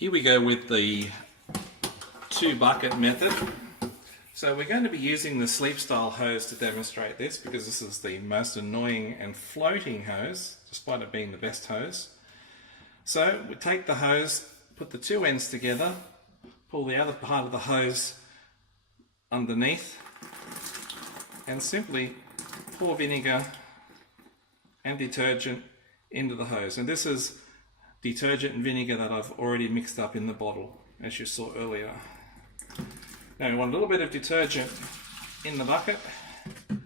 Here we go with the 2-bucket method. So we're going to be using the sleep style hose to demonstrate this because this is the most annoying and floating hose, despite it being the best hose. So we take the hose, put the two ends together, pull the other part of the hose underneath, and simply pour vinegar and detergent into the hose. And this is detergent and vinegar that I've already mixed up in the bottle, as you saw earlier. Now we want a little bit of detergent in the bucket, and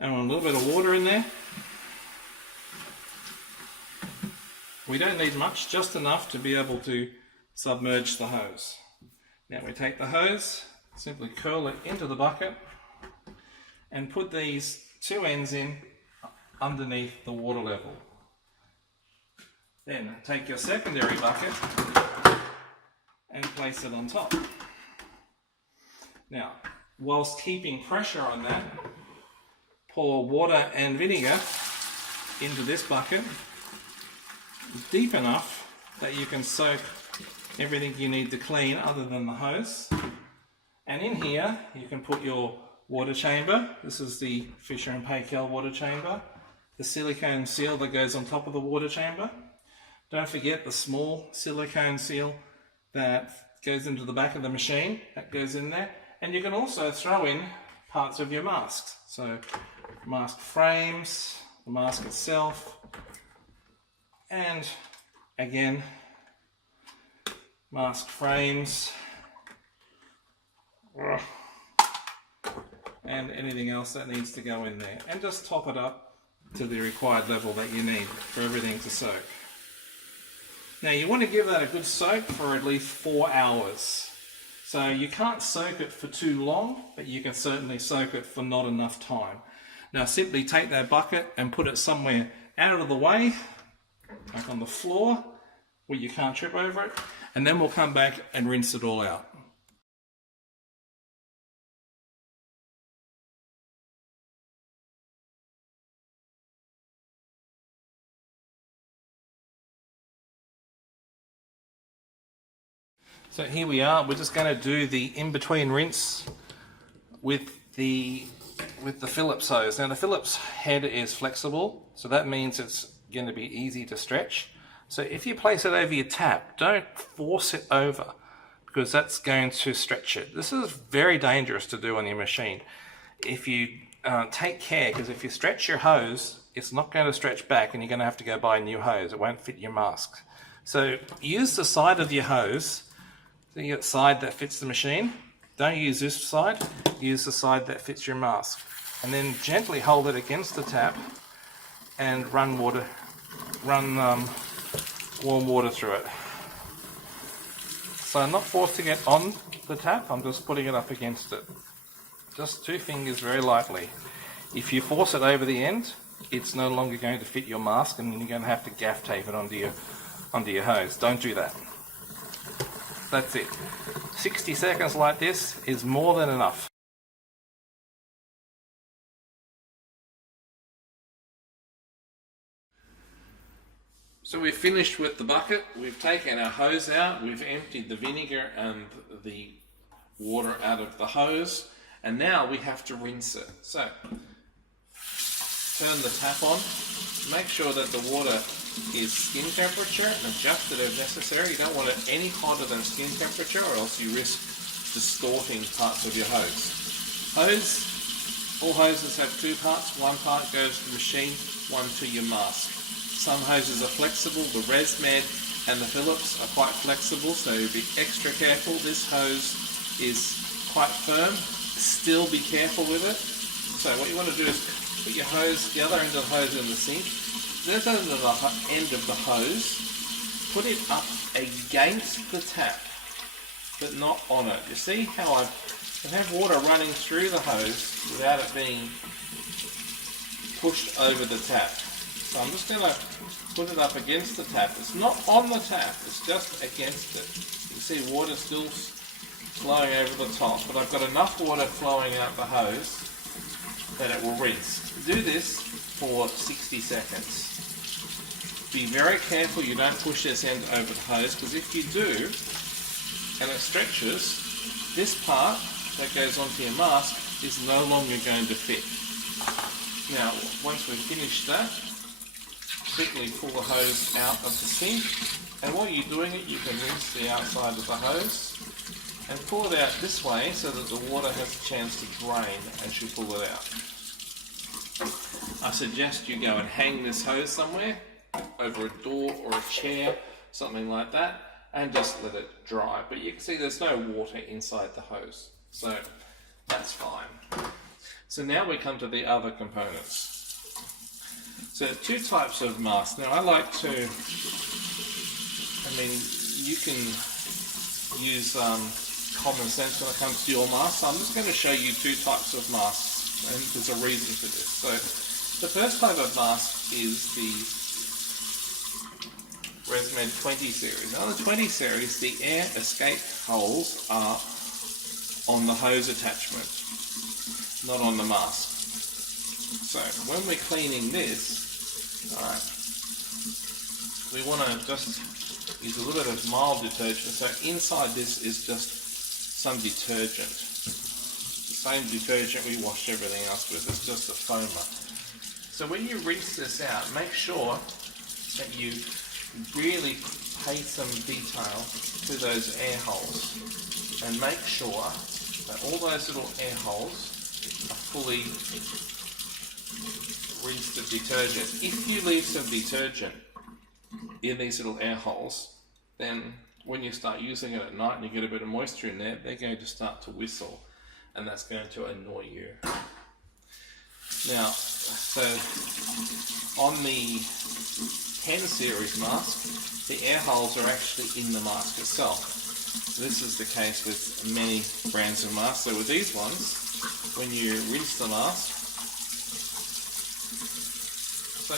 we want a little bit of water in there. We don't need much, just enough to be able to submerge the hose. Now we take the hose, simply curl it into the bucket, and put these two ends in underneath the water level. Then take your secondary bucket and place it on top. Now, whilst keeping pressure on that, pour water and vinegar into this bucket deep enough that you can soak everything you need to clean other than the hose. And in here you can put your water chamber. This is the Fisher and Paykel water chamber. The silicone seal that goes on top of the water chamber. Don't forget the small silicone seal that goes into the back of the machine, that goes in there. And you can also throw in parts of your masks. So mask frames, the mask itself, and again, mask frames, and anything else that needs to go in there. And just top it up to the required level that you need for everything to soak. Now you want to give that a good soak for at least 4 hours. So you can't soak it for too long, but you can certainly soak it for not enough time. Now simply take that bucket and put it somewhere out of the way, like on the floor, where you can't trip over it, and then we'll come back and rinse it all out. So here we are, we're just going to do the in-between rinse with the Phillips hose. Now the Phillips head is flexible, so that means it's going to be easy to stretch. So if you place it over your tap, don't force it over because that's going to stretch it. This is very dangerous to do on your machine. If you take care, because if you stretch your hose, it's not going to stretch back and you're going to have to go buy a new hose. It won't fit your mask. So use the side of your hose. So you get the side that fits the machine. Don't use this side, use the side that fits your mask. And then gently hold it against the tap and run warm water through it. So I'm not forcing it on the tap, I'm just putting it up against it. Just 2 fingers very lightly. If you force it over the end, it's no longer going to fit your mask and you're going to have to gaff tape it onto your hose. Don't do that. That's it. 60 seconds like this is more than enough. So we've finished with the bucket, we've taken our hose out, we've emptied the vinegar and the water out of the hose, and now we have to rinse it. So, turn the tap on, make sure that the water is skin temperature and adjust it if necessary. You don't want it any hotter than skin temperature or else you risk distorting parts of your hose. All hoses have 2 parts. One part goes to the machine, one to your mask. Some hoses are flexible. The Resmed and the Phillips are quite flexible, so be extra careful. This hose is quite firm. Still be careful with it. So what you want to do is put your hose, the other end of the hose in the sink. This end of the hose, put it up against the tap, but not on it. You see how I can have water running through the hose without it being pushed over the tap. So I'm just going to put it up against the tap. It's not on the tap, it's just against it. You see water still flowing over the top, but I've got enough water flowing out the hose that it will rinse. Do this for 60 seconds. Be very careful you don't push this end over the hose, because if you do, and it stretches, this part that goes onto your mask is no longer going to fit. Now, once we've finished that, quickly pull the hose out of the sink, and while you're doing it, you can rinse the outside of the hose and pull it out this way so that the water has a chance to drain as you pull it out. I suggest you go and hang this hose somewhere, over a door or a chair, something like that, and just let it dry. But you can see there's no water inside the hose, so that's fine. So now we come to the other components. So two types of masks. Now I like to, you can use common sense when it comes to your mask. So I'm just going to show you two types of masks, and there's a reason for this. So the first type of mask is the Resmed 20 series. Now the 20 series, the air escape holes are on the hose attachment, not on the mask. So when we're cleaning this, alright, we want to just use a little bit of mild detergent. So inside this is just some detergent. The same detergent we wash everything else with. It's just a foamer. So when you rinse this out, make sure that you really pay some detail to those air holes, and make sure that all those little air holes are fully rinsed of detergent. If you leave some detergent in these little air holes, then when you start using it at night and you get a bit of moisture in there, they're going to start to whistle, and that's going to annoy you. Now, so on the 10 series mask, the air holes are actually in the mask itself. This is the case with many brands of masks. So with these ones, when you rinse the mask, so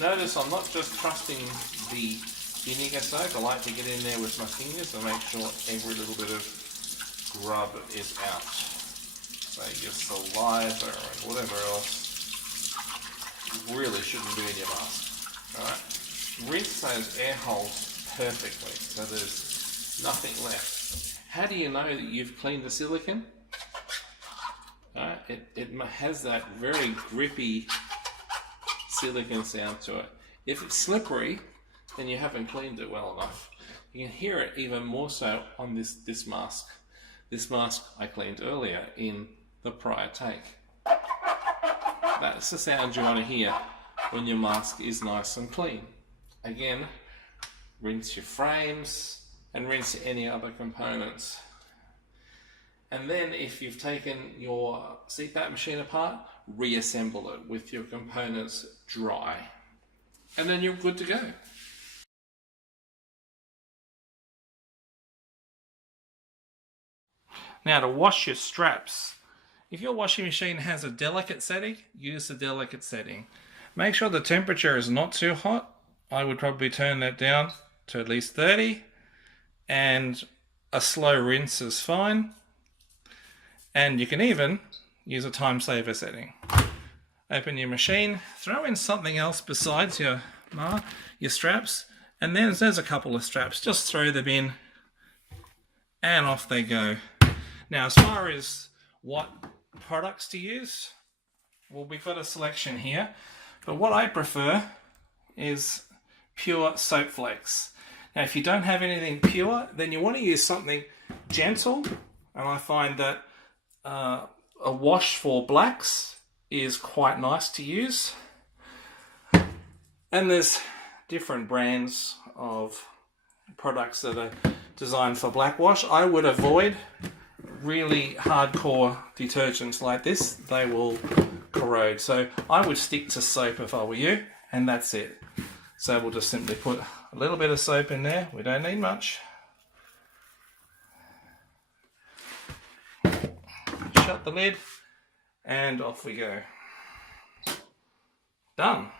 notice I'm not just trusting the vinegar soap. I like to get in there with my fingers and make sure every little bit of grub is out. So your saliva and whatever else really shouldn't be in your mask. Alright? Rinse those air holes perfectly so there's nothing left. How do you know that you've cleaned the silicone? It has that very grippy silicone sound to it. If it's slippery, then you haven't cleaned it well enough. You can hear it even more so on this mask. This mask I cleaned earlier in the prior take. That's the sound you want to hear when your mask is nice and clean. Again, rinse your frames and rinse any other components. And then if you've taken your CPAP machine apart, reassemble it with your components dry. And then you're good to go. Now to wash your straps. If your washing machine has a delicate setting, use the delicate setting. Make sure the temperature is not too hot. I would probably turn that down to at least 30, and a slow rinse is fine. And you can even use a time saver setting. Open your machine, throw in something else besides your straps, and then there's a couple of straps. Just throw them in, and off they go. Now, as far as what products to use, well, we've got a selection here, but what I prefer is pure soap flakes. Now, if you don't have anything pure, then you want to use something gentle, and I find that a wash for blacks is quite nice to use. And there's different brands of products that are designed for black wash. I would avoid really hardcore detergents like this. They will corrode. So I would stick to soap if I were you, and that's it. So we'll just simply put a little bit of soap in there. We don't need much. Shut the lid, and off we go. Done.